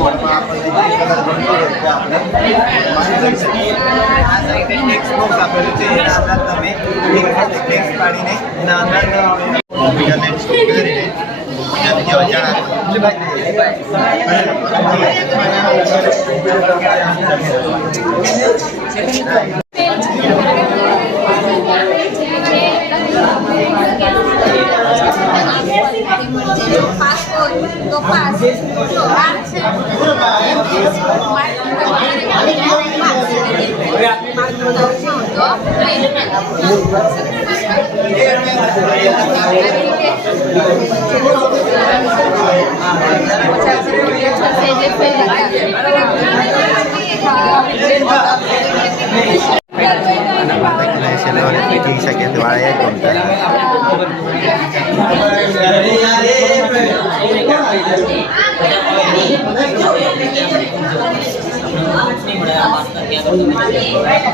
બોર્ડમાં આપણને જે કલર ગમતો હોય તે આપણે લઈ શકીએ. આ સાઈડે ટેક્સ્ટ બોક્સ આપેલું છે, એના અંદર તમે ટેક્સ્ટ પાડીને એના અંદર કોમ્પ્યુટરને ઇન્સ્ટોલ કરીને જેમકે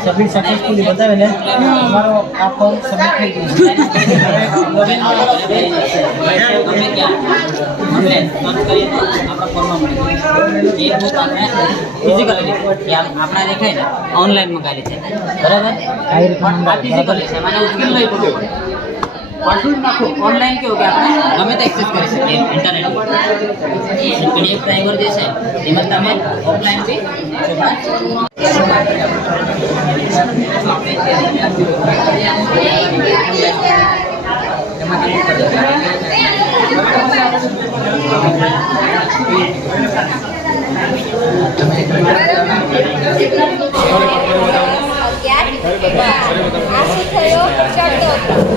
સબમિટ સક્સેસફુલી બતાવે ને તમારો આ ફોર્મ સબમિટ થઈ ગયું. આપણા દેખાય ને ઓનલાઈન મંગાવી છે બરાબર, ફિઝિકલી છે મને ઉકેલ નહીં પડવું પડે. ઓનલાઈન કેવું કે આપણે ગમે તે એક્સેસ કરી શકીએ ઇન્ટરનેટ પર. પીડીએફ ડ્રાઈવર જે છે એમાં તમે ઓફલાઈન બી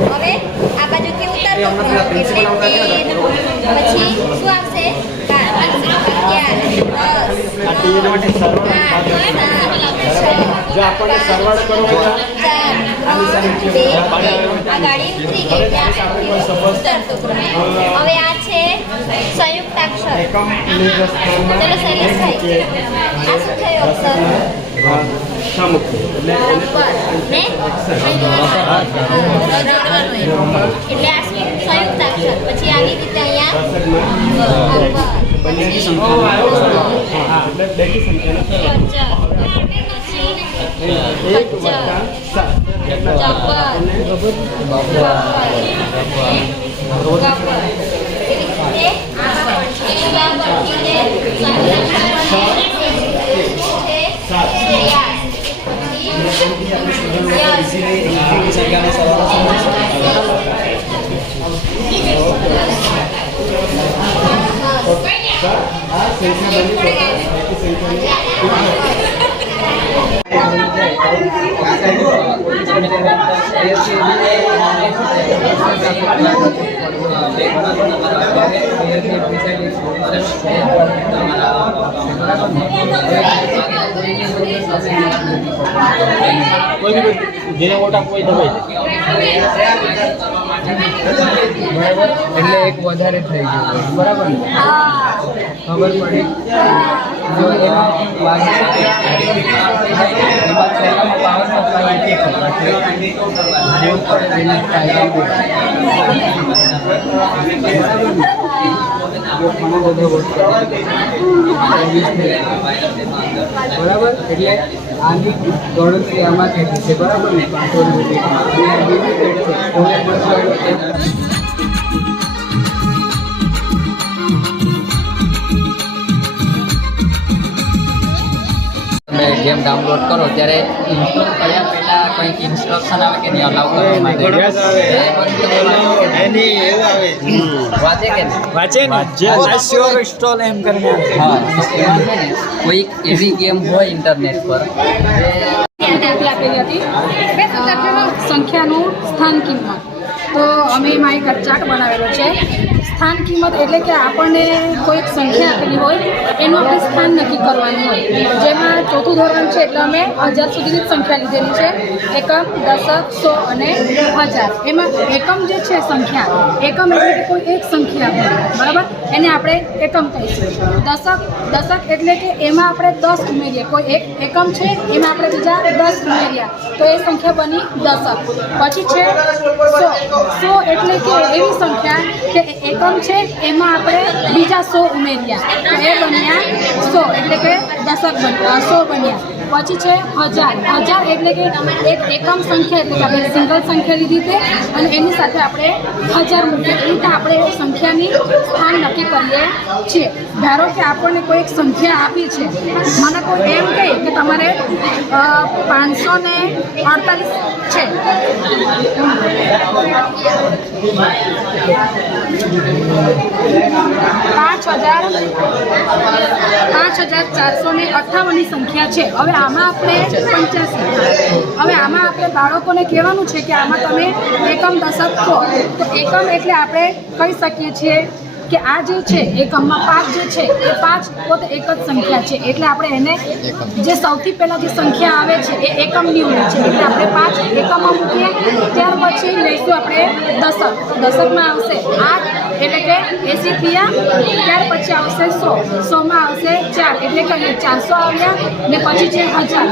હવે આ બાજુથી ઉતારતો એટલે 3 પછી શું આવશે 11 હવે આ છે સંયુક્તાક્ષર. ચલો શૈલેષભાઈ, આ શું થયો અક્ષર? એટલે આ સંયુક્તાક્ષર. પછી આવી રીતે જેને વોટ આપવો હોય દબાઈ બરાબર, એટલે એક વધારે થઈ ગયું બરાબર ને ખબર પડી. જો એમાં બરાબર, એટલે આની ગણતરી આમાં થઈ છે બરાબર ને. ગેમ ડાઉનલોડ કરો ત્યારે ઇન્સ્ટોલ કર્યા પહેલા કંઈક ઇન્સ્ટ્રક્શન આવે કે નહીં અલાઉ કરવા માટે વાંચે કે ઇન્સ્ટોલ એમ કરીને હા એમાં છે ને કોઈક એવી ગેમ હોય ઇન્ટરનેટ પર આપેલી હતી સંખ્યાનું સ્થાન કિંમત. તો અમે એમાં એક ચાર્ટ બનાવેલો છે. સ્થાન કિંમત એટલે કે આપણને કોઈક સંખ્યા આપેલી હોય એનું આપણે સ્થાન નક્કી કરવાનું હોય. જેમાં ચોથું ધોરણ છે એટલે અમે 1000 સુધીની સંખ્યા લીધેલી છે. એકમ, દશક, 100 અને 1000. એમાં એકમ જે છે સંખ્યા, એકમ એટલે કે કોઈ એક સંખ્યા હોય બરાબર, એને આપણે એકમ કહીશું. દશક એટલે કે એમાં આપણે 10 ઉમેરીએ. કોઈ એક એકમ છે એમાં આપણે બીજા 10 ઉમેર્યા તો એ સંખ્યા બની દશક. પછી છે 100 સો એટલે કે એવી સંખ્યા કે એકમ છે એમાં આપણે બીજા 100 ઉમેર્યા તો એ બન્યા 100 એટલે કે દશક બન્યા 100 બન્યા. પછી છે 1000 એટલે કે એક એકમ સંખ્યા એટલે કે આપણે સિંગલ સંખ્યા લીધી છે અને એની સાથે આપણે 1000 મૂકીએ. એ રીતે આપણે સંખ્યાની સ્થાન નક્કી કરીએ છીએ. ધારો કે આપણને કોઈ એક સંખ્યા આપી છે, મને કોઈ એમ કહે કે તમારે 548 છે, 5458ની સંખ્યા છે. હવે આમાં આપણે 85, હવે આમાં આપણે બાળકોને કહેવાનું છે કે આમાં તમે એકમ દશક કહો. તો એકમ એટલે આપણે કહી શકીએ છીએ કે આ જે છે એકમમાં 5 જે છે એ 5 પોતે એક જ સંખ્યા છે એટલે આપણે એને જે સૌથી પહેલાં જે સંખ્યા આવે છે એ એકમની હોય છે એટલે આપણે 5 એકમમાં મૂકીએ. ત્યાર પછી લઈશું આપણે દશક. દશકમાં આવશે 8 એટલે કે 80 થયા. ત્યાર પછી આવશે 100, 100માં આવશે 4 એટલે કે અહીંયા 400 આવ્યા ને પછી છે 1000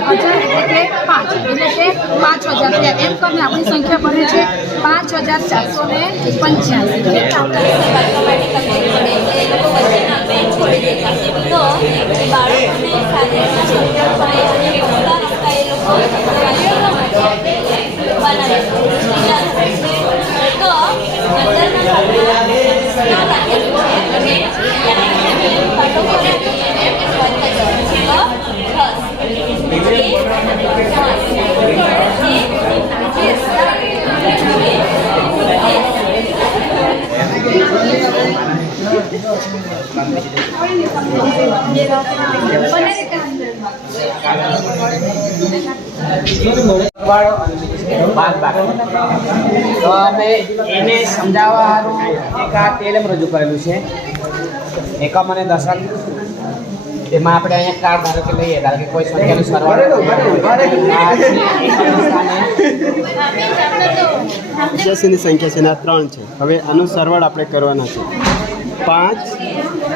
એટલે કે 5 એટલે કે 5000 થયા. એમ કરીને આપણી સંખ્યા બને છે 5485. એ લોકો વચ્ચેના બે છોડી દેતા તો બાળકોને સાથે પડે અને રમતા રમતા એ લોકો બનાવે તો અંદરના રાખેલું છે અને તો અમે એને સમજાવવા સારું એક આ ટેલમ રજૂ કરેલું છે એકમ અને દશક. એમાં આપણે અહીંયા કાર્ડ ધારો કે લઈએ, ધારો કે કોઈ સંખ્યાનું સરવાળો ની સંખ્યા છે એના 3 છે. હવે આનું સરવાળ આપણે કરવાના છે 5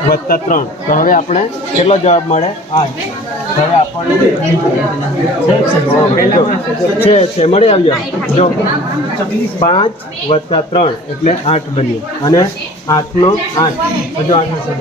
+ 3. તો હવે આપણે કેટલો જવાબ મળે? 8. હવે આપણને છે મળી આવ્યો. જો 5 + 3 એટલે 8 બન્યું અને 8 નો 8 હજુ 8 હશે.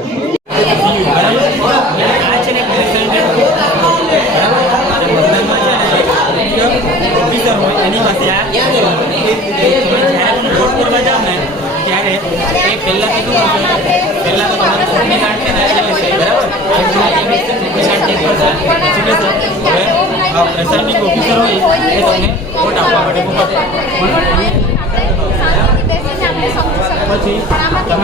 પ્રેસાઇડિંગ ઓફિસર હોય એ તમને વોટ આપવા માટે પછી તમે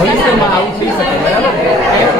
ભવિષ્યમાં આવું થઈ શકે બરાબર.